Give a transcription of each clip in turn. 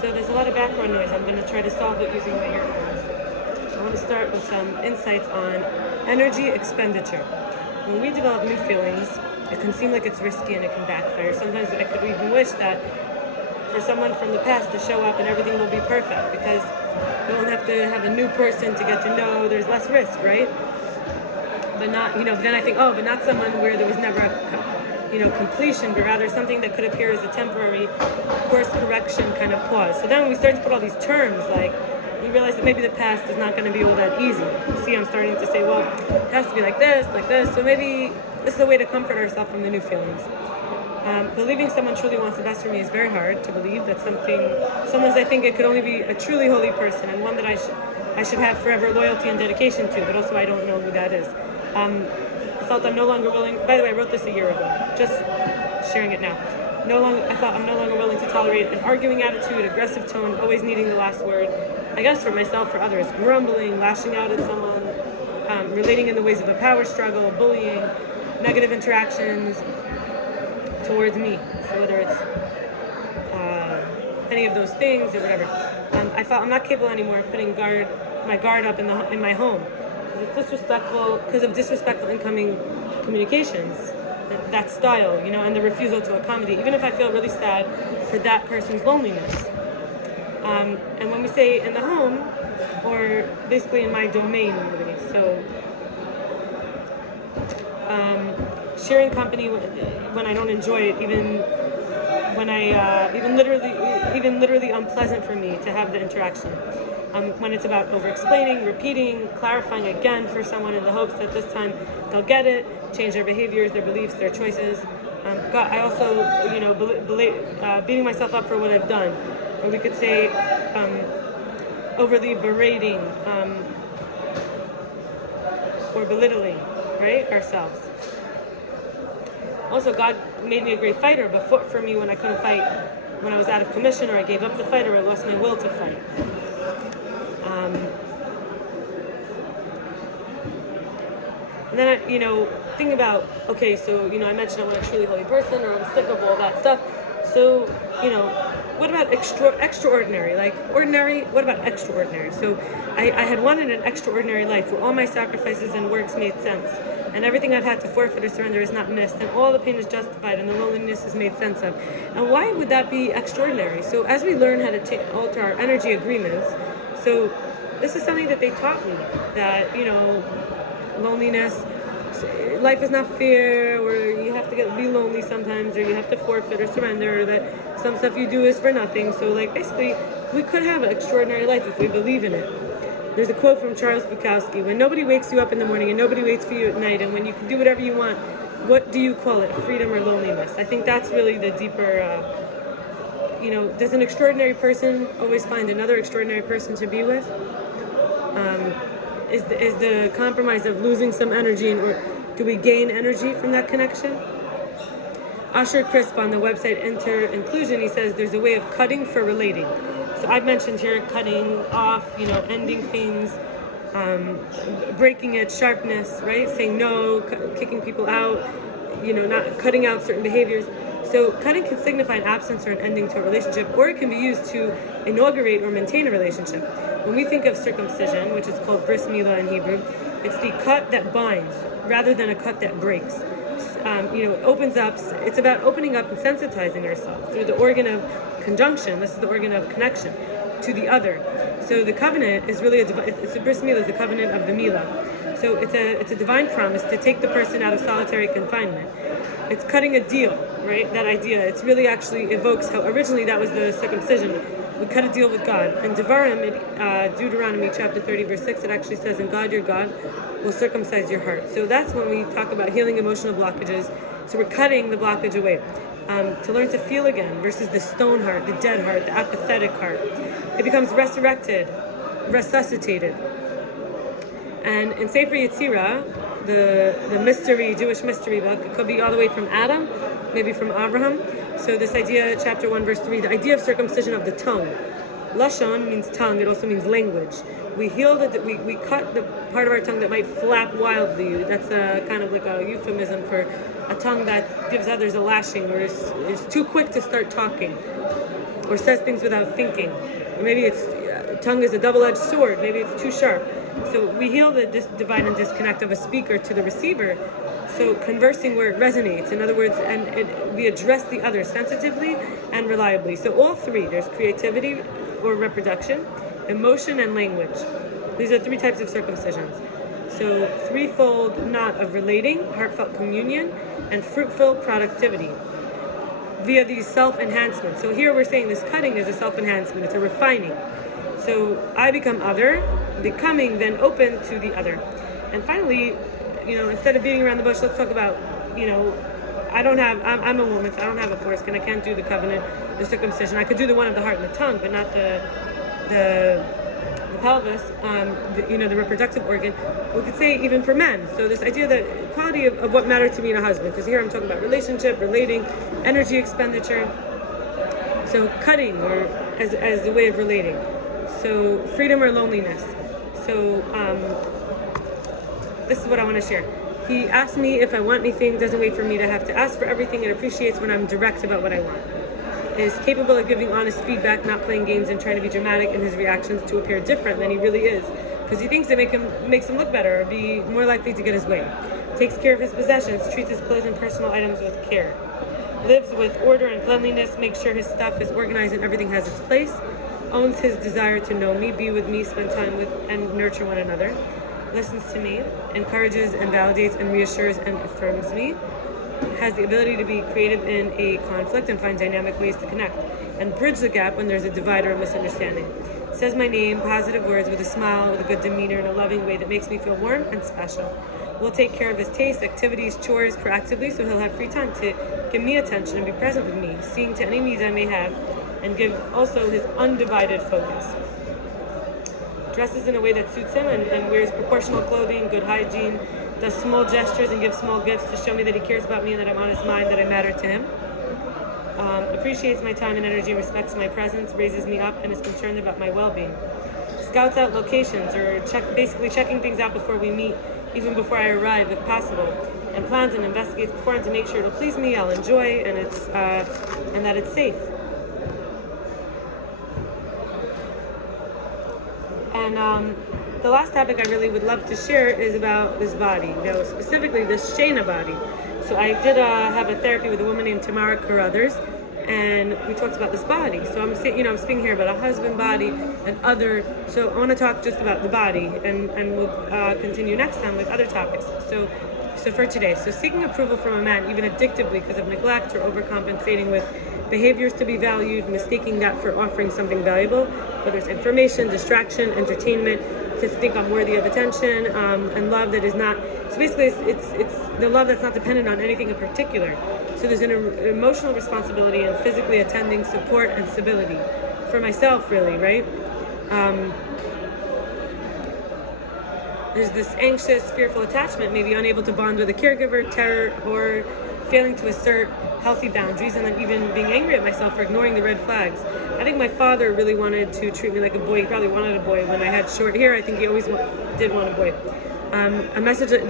So there's a lot of background noise. I'm going to try to solve it using my earphones. I want to start with some insights on energy expenditure. When we develop new feelings, it can seem like it's risky and it can backfire. Sometimes I could even wish that for someone from the past to show up and everything will be perfect, because we won't have to have a new person to get to know. There's less risk, right? But not, then I think, but not someone where there was never a completion, but rather something that could appear as a temporary course correction kind of pause. So then when we start to put all these terms, like, we realize that maybe the past is not going to be all that easy. See, I'm starting to say, well, it has to be like this. So maybe this is a way to comfort ourselves from the new feelings. Believing someone truly wants the best for me is very hard to believe. That's sometimes I think it could only be a truly holy person, and one that I should have forever loyalty and dedication to, but also I don't know who that is. I felt I'm no longer willing, by the way, I wrote this a year ago, just sharing it now. I thought I'm no longer willing to tolerate an arguing attitude, aggressive tone, always needing the last word. I guess for myself, for others, grumbling, lashing out at someone, relating in the ways of a power struggle, bullying, negative interactions towards me. So whether it's any of those things or whatever, I thought I'm not capable anymore of putting my guard up in my home. It's disrespectful because of disrespectful incoming communications. That style, and the refusal to accommodate, even if I feel really sad for that person's loneliness. And when we say in the home, or basically in my domain, really, so sharing company when I don't enjoy it, even when even literally unpleasant for me to have the interaction. When it's about over-explaining, repeating, clarifying again for someone in the hopes that this time they'll get it, change their behaviors, their beliefs, their choices. I also, beating myself up for what I've done. Or we could say overly berating or belittling, right, ourselves. Also, God made me a great fighter, but fought for me when I couldn't fight, when I was out of commission, or I gave up the fight, or I lost my will to fight. And then I, think about, okay, so, I mentioned I'm a truly holy person, or I'm sick of all that stuff. So, what about extraordinary? Like, ordinary, what about extraordinary? So I had wanted an extraordinary life where all my sacrifices and works made sense, and everything I've had to forfeit or surrender is not missed, and all the pain is justified, and the loneliness is made sense of. And why would that be extraordinary? So as we learn how to alter our energy agreements, so this is something that they taught me, that, loneliness, life is not fair, or you have to be lonely sometimes, or you have to forfeit or surrender, or that some stuff you do is for nothing. So basically, we could have an extraordinary life if we believe in it. There's a quote from Charles Bukowski: when nobody wakes you up in the morning and nobody waits for you at night, and when you can do whatever you want, what do you call it, freedom or loneliness? I think that's really the deeper, does an extraordinary person always find another extraordinary person to be with? Is the compromise of losing some energy, or do we gain energy from that connection? Asher Crisp on the website Enter Inclusion, he says there's a way of cutting for relating. So I've mentioned here cutting off, ending things, breaking it, sharpness, right? Saying no, kicking people out, not cutting out certain behaviors. So cutting can signify an absence or an ending to a relationship, or it can be used to inaugurate or maintain a relationship. When we think of circumcision, which is called bris milah in Hebrew, it's the cut that binds rather than a cut that breaks. It opens up. It's about opening up and sensitizing ourselves through the organ of conjunction. This is the organ of connection to the other. So the covenant is really it's a bris milah, is the covenant of the milah. So it's a divine promise to take the person out of solitary confinement. It's cutting a deal, right? That idea. It's really actually evokes how originally that was the circumcision. We cut a deal with God. In Devarim, Deuteronomy chapter 30, verse 6, it actually says, "And God, your God, will circumcise your heart." So that's when we talk about healing emotional blockages. So we're cutting the blockage away. To learn to feel again versus the stone heart, the dead heart, the apathetic heart. It becomes resurrected, resuscitated. And in Sefer Yetzirah, the Jewish mystery book, it could be all the way from Adam, maybe from Abraham. So this idea, chapter 1, verse 3, the idea of circumcision of the tongue. Lashon means tongue, it also means language. We cut the part of our tongue that might flap wildly. That's kind of like a euphemism for a tongue that gives others a lashing, or is too quick to start talking. or says things without thinking. Or maybe it's tongue is a double-edged sword. Maybe it's too sharp. So we heal the divide and disconnect of a speaker to the receiver. So conversing where it resonates. In other words, we address the other sensitively and reliably. So all three. There's creativity or reproduction, emotion, and language. These are three types of circumcisions. So threefold knot of relating, heartfelt communion, and fruitful productivity via these self-enhancements. So here we're saying this cutting is a self-enhancement. It's a refining. So I become other, becoming then open to the other. And finally, instead of beating around the bush, let's talk about, I'm a woman, so I don't have a foreskin. I can't do the covenant, the circumcision. I could do the one of the heart and the tongue, but not the pelvis, the reproductive organ. We could say even for men. So this idea that quality of what mattered to me in a husband, because here I'm talking about relationship, relating, energy expenditure. So cutting, or as a way of relating. So freedom or loneliness. So this is what I want to share. He asks me if I want anything, doesn't wait for me to have to ask for everything, and appreciates when I'm direct about what I want. Is capable of giving honest feedback, not playing games and trying to be dramatic in his reactions to appear different than he really is, because he thinks it makes him look better or be more likely to get his way. Takes care of his possessions, treats his clothes and personal items with care. Lives with order and cleanliness, makes sure his stuff is organized and everything has its place. Owns his desire to know me, be with me, spend time with and nurture one another. Listens to me, encourages and validates and reassures and affirms me. Has the ability to be creative in a conflict and find dynamic ways to connect and bridge the gap when there's a divide or a misunderstanding. Says my name, positive words with a smile, with a good demeanor, in a loving way that makes me feel warm and special. Will take care of his tastes, activities, chores proactively, so he'll have free time to give me attention and be present with me, seeing to any needs I may have, and give also his undivided focus. Dresses in a way that suits him and wears proportional clothing, good hygiene, does small gestures and gives small gifts to show me that he cares about me and that I'm on his mind, that I matter to him. Appreciates my time and energy, respects my presence, raises me up, and is concerned about my well-being. Scouts out locations or basically checking things out before we meet, even before I arrive if possible, and plans and investigates beforehand to make sure it'll please me, I'll enjoy, and that it's safe. And the last topic I really would love to share is about this body, specifically this Shayna body. So I did have a therapy with a woman named Tamara Carruthers, and we talked about this body. So I'm speaking here about a husband body and other. So I want to talk just about the body, and we'll continue next time with other topics. So for today, so seeking approval from a man, even addictively because of neglect or overcompensating with behaviors to be valued, mistaking that for offering something valuable, whether it's information, distraction, entertainment, to think I'm worthy of attention, and love that is not. So basically, it's the love that's not dependent on anything in particular. So there's an emotional responsibility and physically attending support and stability for myself, really, right? There's this anxious, fearful attachment, maybe unable to bond with a caregiver, terror, horror, failing to assert healthy boundaries, and then even being angry at myself for ignoring the red flags. I think my father really wanted to treat me like a boy. He probably wanted a boy. When I had short hair, I think he always did want a boy. The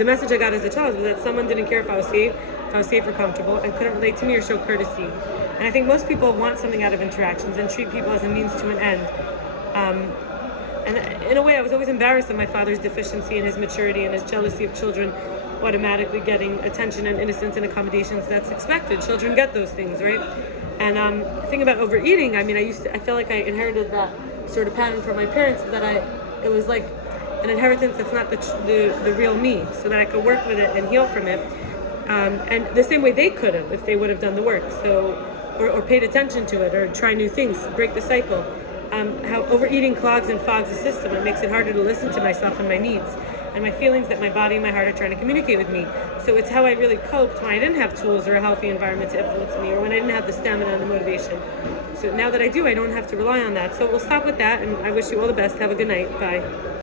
message I got as a child was that someone didn't care if I was safe or comfortable, and couldn't relate to me or show courtesy. And I think most people want something out of interactions and treat people as a means to an end. And in a way, I was always embarrassed of my father's deficiency in his maturity and his jealousy of children automatically getting attention and innocence and accommodations that's expected. Children get those things, right? And the thing about overeating, I felt like I inherited that sort of pattern from my parents, that it was like an inheritance that's not the real me, so that I could work with it and heal from it. And the same way they could have if they would have done the work, or paid attention to it, or try new things, break the cycle. How overeating clogs and fogs the system and makes it harder to listen to myself and my needs and my feelings that my body and my heart are trying to communicate with me. So it's how I really coped when I didn't have tools or a healthy environment to influence me, or when I didn't have the stamina and the motivation. So now that I do, I don't have to rely on that. So we'll stop with that, and I wish you all the best. Have a good night. Bye.